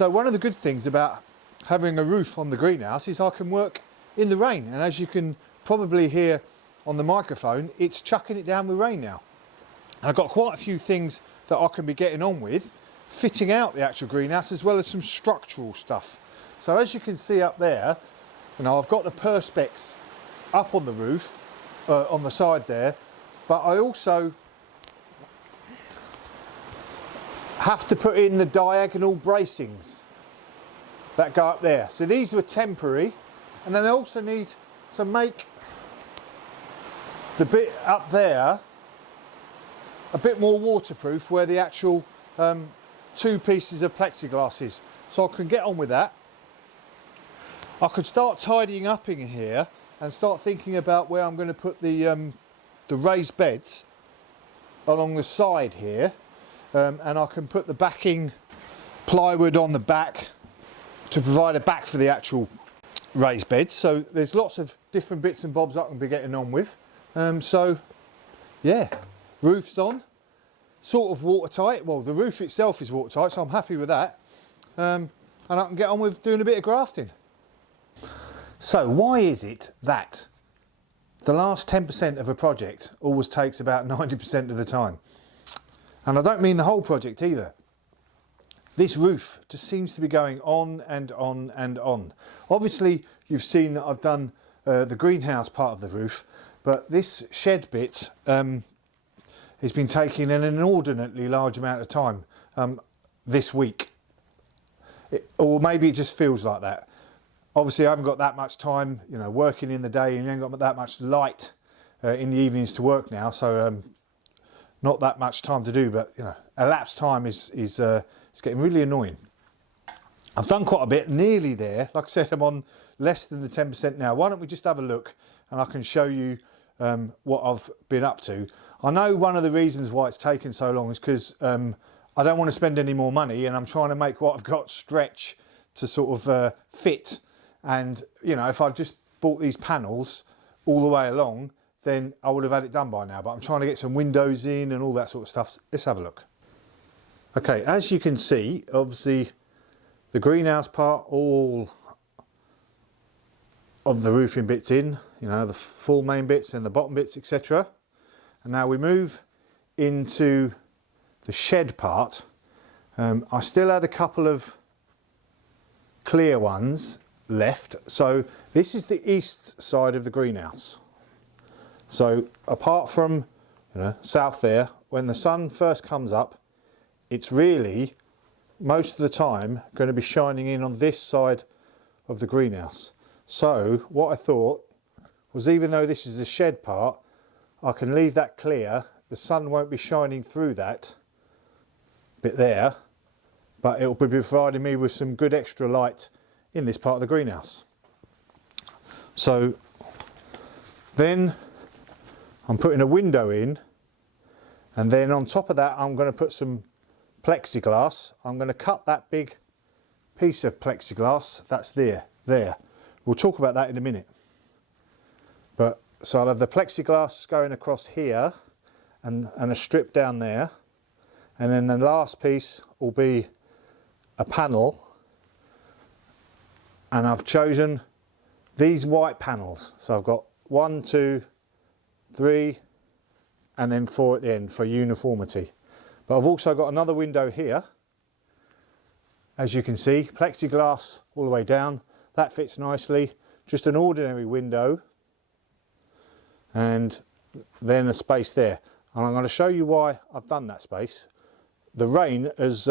So one of the good things about having a roof on the greenhouse is I can work in the rain, and as you can probably hear on the microphone, it's chucking it down with rain now. And I've got quite a few things that I can be getting on with, fitting out the actual greenhouse, as well as some structural stuff. So as you can see up there, you know, I've got the perspex up on the roof, on the side there, but I also have to put in the diagonal bracings that go up there. So these were temporary, and then I also need to make the bit up there a bit more waterproof, where the actual 2 pieces of plexiglass is. So I can get on with that. I could start tidying up in here and start thinking about where I'm going to put the raised beds along the side here, and I can put the backing plywood on the back to provide a back for the actual raised beds. So there's lots of different bits and bobs I can be getting on with. So yeah, roof's on, sort of watertight. Well, the roof itself is watertight, so I'm happy with that. And I can get on with doing a bit of grafting. So why is it that the last 10% of a project always takes about 90% of the time? And I don't mean the whole project either. This roof just seems to be going on and on and on. Obviously, you've seen that I've done the greenhouse part of the roof, but this shed bit has been taking an inordinately large amount of time this week. Or maybe it just feels like that. Obviously, I haven't got that much time, you know, working in the day, and you ain't got that much light in the evenings to work now, so not that much time to do. But you know, elapsed time is it's getting really annoying. I've done quite a bit, nearly there. Like I said, I'm on less than the 10% now. Why don't we just have a look, and I can show you what I've been up to. I know one of the reasons why it's taken so long is because I don't want to spend any more money, and I'm trying to make what I've got stretch to sort of fit. And you know, if I just bought these panels all the way along, then I would have had it done by now. But I'm trying to get some windows in and all that sort of stuff. Let's have a look. Okay, as you can see, obviously the greenhouse part, all of the roofing bits in, you know, the full main bits and the bottom bits, etc. And now we move into the shed part. I still had a couple of clear ones left. So this is the east side of the greenhouse. So apart from, you know, south there, when the sun first comes up, it's really most of the time going to be shining in on this side of the greenhouse. So what I thought was, even though this is the shed part, I can leave that clear. The sun won't be shining through that bit there, but it'll be providing me with some good extra light in this part of the greenhouse. So then I'm putting a window in, and then on top of that I'm going to put some plexiglass. I'm going to cut that big piece of plexiglass that's there. We'll talk about that in a minute. But so I'll have the plexiglass going across here and a strip down there, and then the last piece will be a panel. And I've chosen these white panels. So I've got 1, 2, 3, and then 4 at the end for uniformity. But I've also got another window here. As you can see, plexiglass all the way down. That fits nicely. Just an ordinary window. And then a space there. And I'm going to show you why I've done that space. The rain has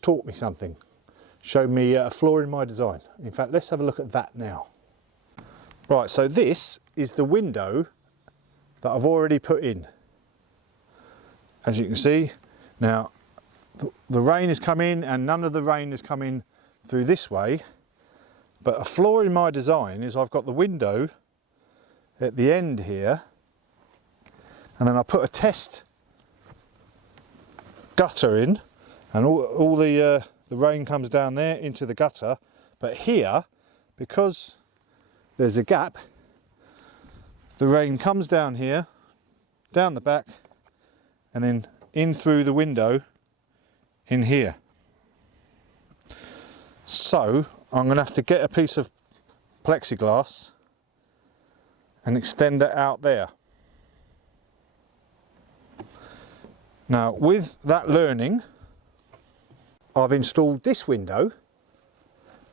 taught me something. Showed me a flaw in my design. In fact, let's have a look at that now. Right, so this is the window that I've already put in. As you can see, now the rain has come in, and none of the rain has come in through this way. But a flaw in my design is I've got the window at the end here, and then I put a test gutter in, and all the rain comes down there into the gutter. But here, because there's a gap, the rain comes down here, down the back, and then in through the window in here. So I'm going to have to get a piece of plexiglass and extend it out there. Now with that learning, I've installed this window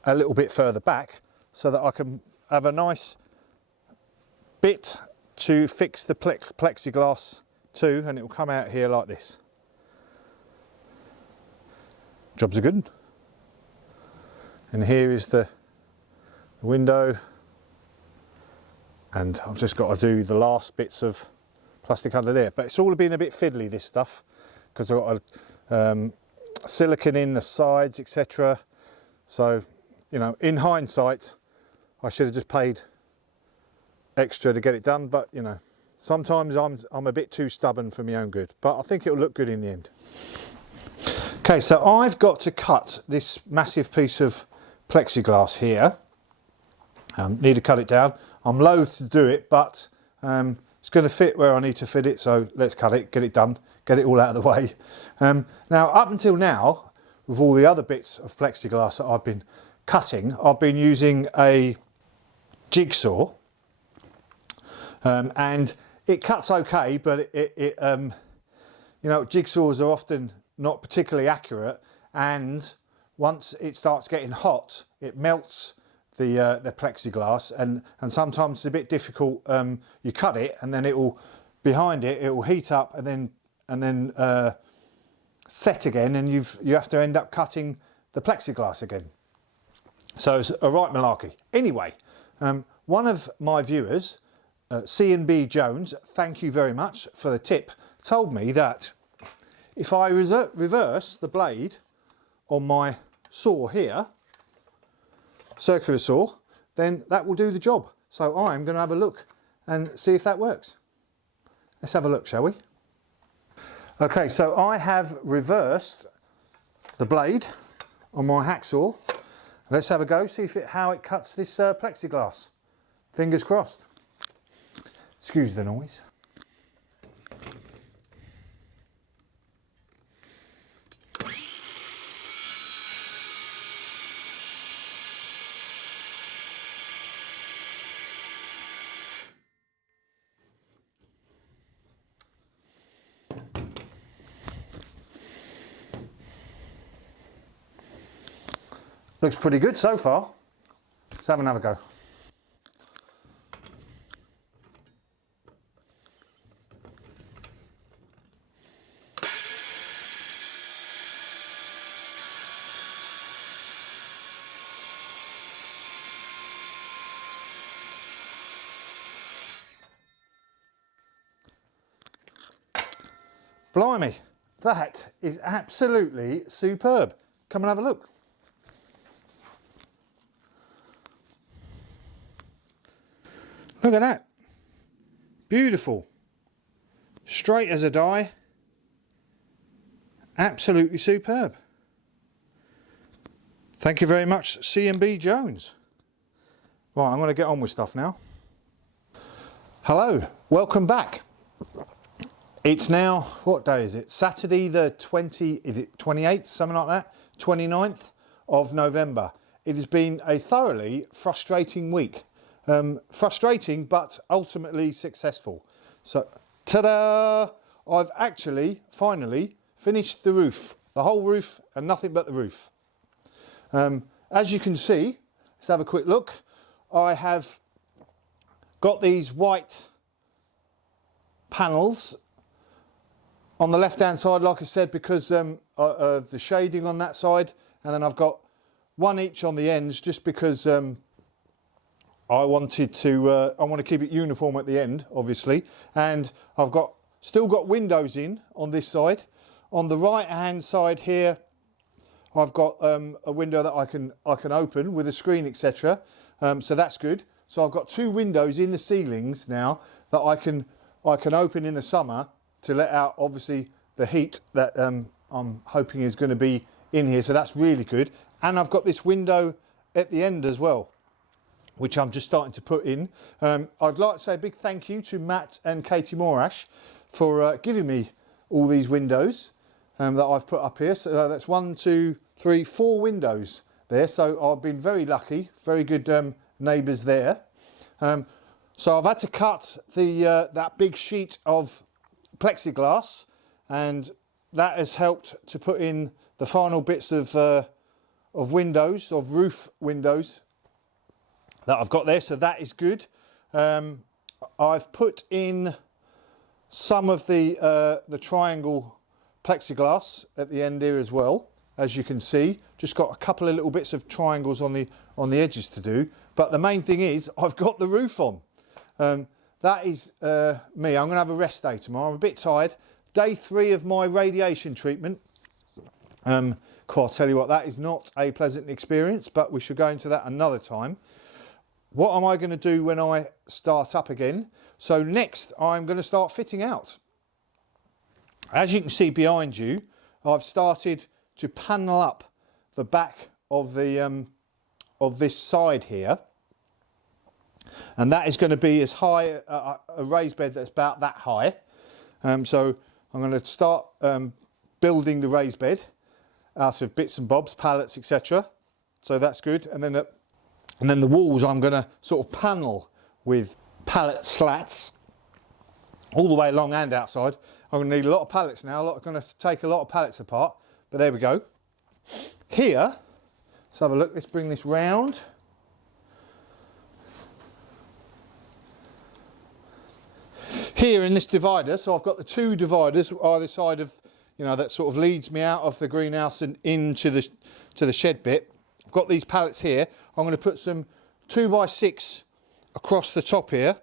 a little bit further back so that I can have a nice bit to fix the plexiglass to, and it will come out here like this. Jobs are good. And here is the window, and I've just got to do the last bits of plastic under there, but it's all been a bit fiddly, this stuff, because I've got a silicone in the sides, etc. So, you know, in hindsight I should have just paid extra to get it done, but you know, sometimes I'm a bit too stubborn for my own good, but I think it'll look good in the end. Okay, so I've got to cut this massive piece of plexiglass here. Need to cut it down. I'm loath to do it, but it's going to fit where I need to fit it, so let's cut it, get it done, get it all out of the way. Now, up until now, with all the other bits of plexiglass that I've been cutting, I've been using a jigsaw, and it cuts okay, but you know, jigsaws are often not particularly accurate, and once it starts getting hot, it melts the plexiglass, and sometimes it's a bit difficult. You cut it, and then it will heat up, and then set again, and you have to end up cutting the plexiglass again. So it's a right malarkey. Anyway, one of my viewers, C&B Jones, thank you very much for the tip, told me that if I reverse the blade on my saw here, circular saw, then that will do the job. So I'm going to have a look and see if that works. Let's have a look, shall we? Okay, so I have reversed the blade on my hacksaw. Let's have a go, see how it cuts this plexiglass. Fingers crossed. Excuse the noise. Looks pretty good so far. Let's have another go. Blimey, that is absolutely superb. Come and have a look. Look at that. Beautiful. Straight as a die. Absolutely superb. Thank you very much, C&B Jones. Right, I'm going to get on with stuff now. Hello, welcome back. It's now, what day is it? Saturday the 28th, something like that? 29th of November. It has been a thoroughly frustrating week. Frustrating, but ultimately successful. So, ta-da! I've actually, finally, finished the roof. The whole roof and nothing but the roof. As you can see, let's have a quick look. I have got these white panels on the left-hand side, like I said, because of the shading on that side. And then I've got one each on the ends, just because I want to keep it uniform at the end, obviously, and I've still got windows in on this side. On the right hand side here, I've got a window that I can open with a screen, etc. So that's good. So I've got two windows in the ceilings now that I can open in the summer to let out, obviously, the heat that I'm hoping is going to be in here. So that's really good. And I've got this window at the end as well, which I'm just starting to put in. I'd like to say a big thank you to Matt and Katie Morash for giving me all these windows that I've put up here. So that's 1, 2, 3, 4 windows there. So I've been very lucky, very good neighbours there. So I've had to cut the that big sheet of plexiglass, and that has helped to put in the final bits of windows, of roof windows that I've got there. So that is good. I've put in some of the triangle plexiglass at the end here as well, as you can see. Just got a couple of little bits of triangles on the edges to do, but the main thing is I've got the roof on. That is me. I'm going to have a rest day tomorrow. I'm a bit tired. Day 3 of my radiation treatment. I'll tell you what, that is not a pleasant experience, but we should go into that another time. What am I going to do when I start up again? So next I'm going to start fitting out. As you can see behind you, I've started to panel up the back of the of this side here, and that is going to be as high a raised bed that's about that high. So I'm going to start building the raised bed out of bits and bobs, pallets, etc. So that's good. And then the walls I'm going to sort of panel with pallet slats all the way along and outside. I'm going to need a lot of pallets now. I'm going to take a lot of pallets apart, but there we go. Here, let's have a look. Let's bring this round. Here in this divider, so I've got the 2 dividers either side of, you know, that sort of leads me out of the greenhouse and into the shed bit. I've got these pallets here. I'm going to put some 2x6 across the top here,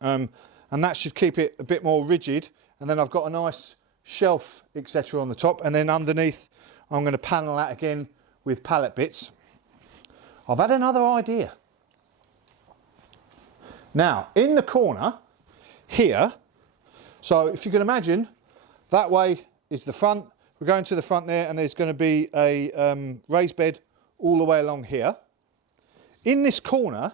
and that should keep it a bit more rigid. And then I've got a nice shelf, etc. on the top, and then underneath I'm going to panel that again with pallet bits. I've had another idea. Now, in the corner here, so if you can imagine, that way is the front. We're going to the front there, and there's going to be a raised bed all the way along here. In this corner,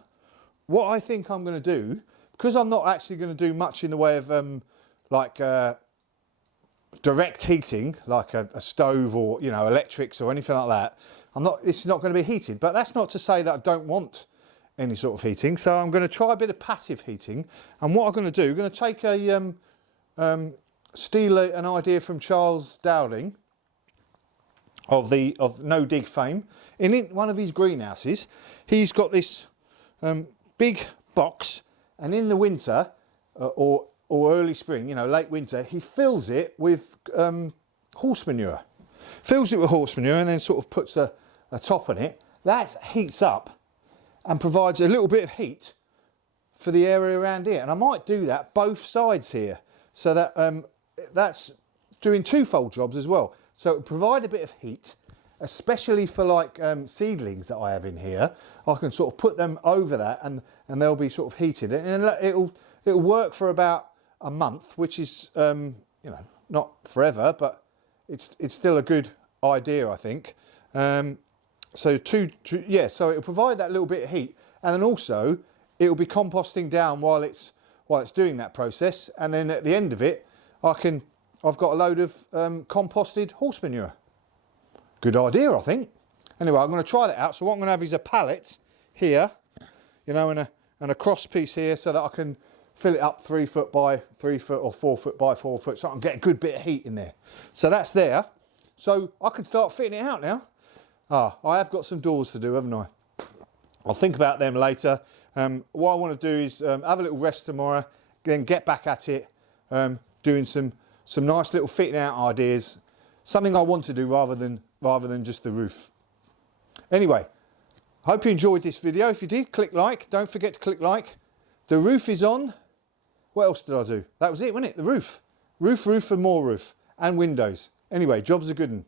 what I think I'm going to do, because I'm not actually going to do much in the way of direct heating, like a stove or, you know, electrics or anything like that. It's not going to be heated, but that's not to say that I don't want any sort of heating. So I'm going to try a bit of passive heating. And what I'm going to do, I'm going to take steal an idea from Charles Dowling of No Dig fame. In one of his greenhouses, he's got this big box, and in the winter or early spring, you know, late winter, he fills it with horse manure. Fills it with horse manure and then sort of puts a top on it. That heats up and provides a little bit of heat for the area around here. And I might do that both sides here, so that that's doing twofold jobs as well. So it will provide a bit of heat, especially for like seedlings that I have in here. I can sort of put them over that, and they'll be sort of heated, and it'll work for about a month, which is you know, not forever, but it's still a good idea, I think. So so it'll provide that little bit of heat, and then also it'll be composting down while it's doing that process, and then at the end of it, I've got a load of composted horse manure. Good idea, I think. Anyway, I'm going to try that out. So what I'm going to have is a pallet here, you know, and a cross piece here, so that I can fill it up 3 foot by 3 foot or 4 foot by 4 foot, so I can get a good bit of heat in there. So that's there. So I can start fitting it out now. I have got some doors to do, haven't I? I'll think about them later. What I want to do is have a little rest tomorrow, then get back at it, doing some nice little fitting out ideas, something I want to do rather than just the roof. Anyway, hope you enjoyed this video. If you did, click like. Don't forget to click like. The roof is on. What else did I do? That was it, wasn't it? The roof. Roof, and more roof. And windows. Anyway, job's a good one.